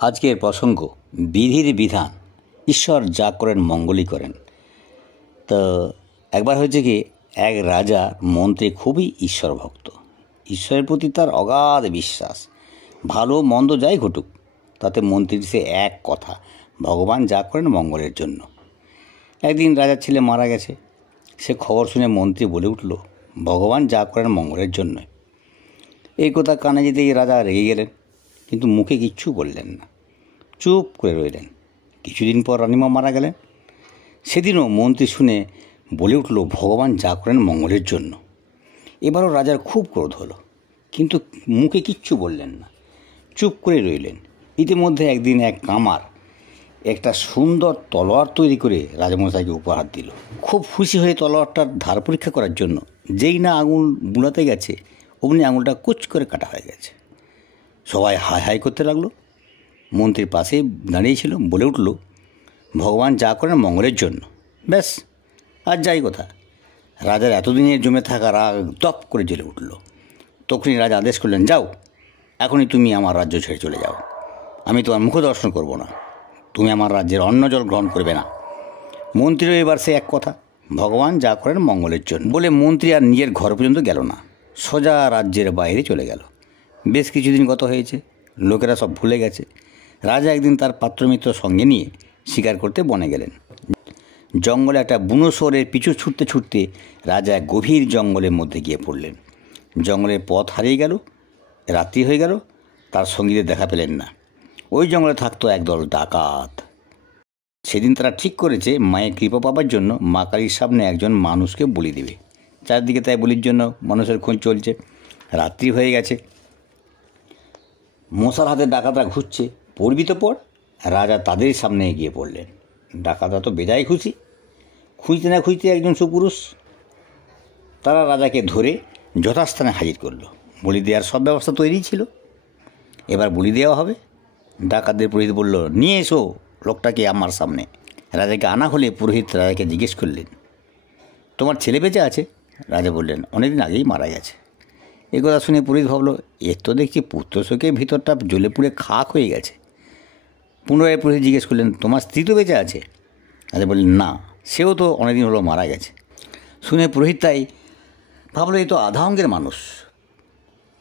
আজকের প্রসঙ্গ বিধির বিধান। ঈশ্বর যা করেন মঙ্গলই করেন। তো একবার হয়েছে কি, এক রাজা মন্ত্রী খুবই ঈশ্বর ভক্ত। ঈশ্বরের প্রতি তার অগাধ বিশ্বাস। ভালো মন্দ যাই ঘটুক, তাতে মন্ত্রীর সে এক কথা, ভগবান যা করেন মঙ্গলের জন্য। একদিন রাজার ছেলে মারা গেছে। সে খবর শুনে মন্ত্রী বলে উঠল, ভগবান যা করেন মঙ্গলের জন্য। এই কথা কানে যেতেই রাজা রেগে গেলেন, কিন্তু মুখে কিচ্ছু বললেন না, চুপ করে রইলেন। কিছুদিন পর রানীমা মারা গেলেন। সেদিনও মন্ত্রী শুনে বলে উঠল, ভগবান যা করেন মঙ্গলের জন্য। এবারও রাজার খুব ক্রোধ হলো, কিন্তু মুখে কিচ্ছু বললেন না, চুপ করে রইলেন। ইতিমধ্যে একদিন এক কামার একটা সুন্দর তলোয়ার তৈরি করে রাজামশাইকে উপহার দিল। খুব খুশি হয়ে তলোয়ারটার ধার পরীক্ষা করার জন্য যেই না আঙুল বুলাতে গেছে, অমনি আঙুলটা কুচ করে কাটা হয়ে গেছে। সবাই হাই হাই করতে লাগলো। মন্ত্রীর পাশে দাঁড়িয়েছিল, বলে উঠল, ভগবান যা করেন মঙ্গলের জন্য। ব্যাস, আর যাই কথা। রাজার এতদিনের জমে থাকা রাগ দপ করে জ্বলে উঠল। তখনই রাজা আদেশ করলেন, যাও, এখনই তুমি আমার রাজ্য ছেড়ে চলে যাও। আমি তোমার মুখ দর্শন করব না। তুমি আমার রাজ্যের অন্ন জল গ্রহণ করবে না। মন্ত্রীরও এবার সে এক কথা, ভগবান যা করেন মঙ্গলের জন্য বলে মন্ত্রী আর নিজের ঘর পর্যন্ত গেল না, সোজা রাজ্যের বাইরে চলে গেল। বেশ কিছুদিন গত হয়েছে, লোকেরা সব ভুলে গেছে। রাজা একদিন তার পাত্রমিত্র সঙ্গে নিয়ে শিকার করতে বনে গেলেন। জঙ্গলে একটা বুনো শুয়োরের পিছু ছুটতে ছুটতে রাজা এক গভীর জঙ্গলের মধ্যে গিয়ে পড়লেন। জঙ্গলের পথ হারিয়ে গেল, রাত্রি হয়ে গেল, তার সঙ্গীদের দেখা পেলেন না। ওই জঙ্গলে থাকতো একদল ডাকাত। সেদিন তারা ঠিক করেছে মায়ের কৃপা পাবার জন্য মা কালীর সামনে একজন মানুষকে বলি দেবে। চারদিকে তাই বলির জন্য মানুষের খোঁজ চলছে। রাত্রি হয়ে গেছে, মশার হাতে ডাকাতরা ঘুরছে। পড়বি তো পড়। রাজা তাদের সামনে এগিয়ে পড়লেন। ডাকাতরা তো বেজায় খুশি। খুঁজতে না খুঁজতে একজন সুপুরুষ। তারা রাজাকে ধরে যথাস্থানে হাজির করল। বলি দেওয়ার সব ব্যবস্থা তৈরি ছিল, এবার বলি দেওয়া হবে। ডাকাতদের পুরোহিত বলল, নিয়ে এসো লোকটাকে আমার সামনে। রাজাকে আনা হলে পুরোহিত রাজাকে জিজ্ঞেস করলেন, তোমার ছেলে বেঁচে আছে? রাজা বললেন, অনেকদিন আগেই মারা গেছে। এ কথা শুনে পুরোহিত ভাবল, এর তো দেখছি পুত্র শোকে ভিতরটা জ্বলে পুড়ে খাক হয়ে গেছে। পুনরায় পুরোহিত জিজ্ঞেস করলেন, তোমার স্ত্রী তো বেঁচে আছে? রাজা বললেন, না, সেও তো অনেকদিন হলো মারা গেছে। শুনে পুরোহিত তাই ভাবলো, এ তো আধা অঙ্গের মানুষ,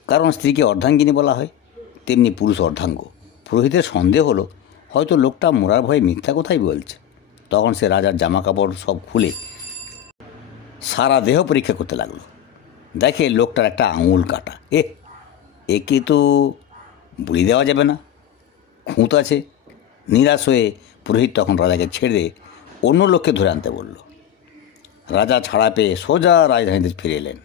কারণ স্ত্রীকে অর্ধাঙ্গিনী বলা হয়, তেমনি পুরুষ অর্ধাঙ্গ। পুরোহিতের সন্দেহ হলো হয়তো লোকটা মরার ভয়ে মিথ্যা কথাই বলছে। তখন সে রাজার জামা কাপড় সব খুলে সারা দেহ পরীক্ষা করতে লাগলো। দেখে লোকটার একটা আঙুল কাটা। একে তো বলি দেওয়া যাবে না, খুঁত আছে। নিরাশ হয়ে পুরোহিত তখন রাজাকে ছেড়ে অন্য লোককে ধরে আনতে বলল। রাজা ছাড়া পেয়ে সোজা রাজধানীতে ফিরে এলেন।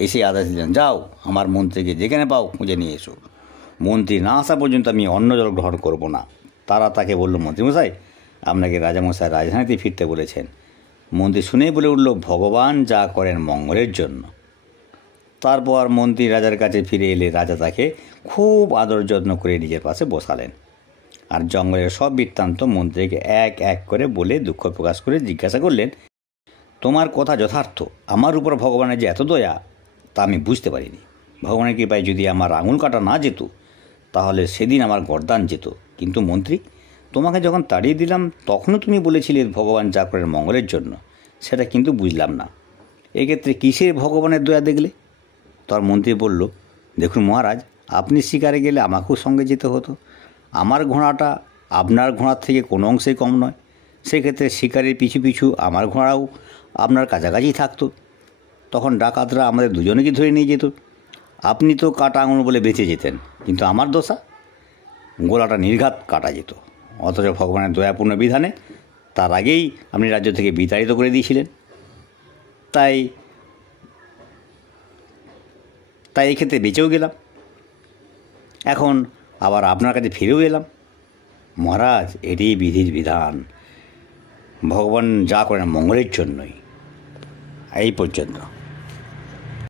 এসে আদেশ দিলেন, যাও, আমার মন্ত্রীকে যেখানে পাও খুঁজে নিয়ে এসো। মন্ত্রী না আসা পর্যন্ত আমি অন্ন জল গ্রহণ করব না। তারা তাকে বলল, মন্ত্রীমশাই, আপনাকে রাজামশাই রাজধানীতে ফিরতে বলেছেন। মন্ত্রী শুনেই বলে উঠল, ভগবান যা করেন মঙ্গলের জন্য। তারপর মন্ত্রী রাজার কাছে ফিরে এলে রাজা তাকে খুব আদর যত্ন করে নিজের পাশে বসালেন, আর জঙ্গলের সব বৃত্তান্ত মন্ত্রীকে এক এক করে বলে দুঃখ প্রকাশ করে জিজ্ঞাসা করলেন, তোমার কথা যথার্থ। আমার উপর ভগবানের যে এত দয়া, তা আমি বুঝতে পারিনি। ভগবানের কৃপায় যদি আমার আঙুল কাটা না যেত, তাহলে সেদিন আমার গর্দান যেত। কিন্তু মন্ত্রী, তোমাকে যখন তাড়িয়ে দিলাম তখনও তুমি বলেছিলে ভগবান যা করেন মঙ্গলের জন্য। সেটা কিন্তু বুঝলাম না, এক্ষেত্রে কিসের ভগবানের দয়া দেখলে? তার মন্ত্রী বলল, দেখুন মহারাজ, আপনি শিকারে গেলে আমাকেও সঙ্গে যেতে হতো। আমার ঘোড়াটা আপনার ঘোড়ার থেকে কোনো অংশেই কম নয়। সেক্ষেত্রে শিকারের পিছু পিছু আমার ঘোড়াও আপনার কাছাকাছি থাকতো। তখন ডাকাতরা আমাদের দুজনেকে ধরে নিয়ে যেত। আপনি তো কাটা আঙুল বলে বেঁচে যেতেন, কিন্তু আমার দশা, গোলাটা নির্ঘাত কাটা যেত। অথচ ভগবানের দয়াপূর্ণ বিধানে তার আগেই আপনি রাজ্য থেকে বিতাড়িত করে দিয়েছিলেন। তাই এই ক্ষেত্রে বেঁচেও গেলাম, এখন আবার আপনার কাছে ফিরেও এলাম। মহারাজ, এটি বিধির বিধান। ভগবান যা করেন মঙ্গলের জন্যই। এই পর্যন্ত।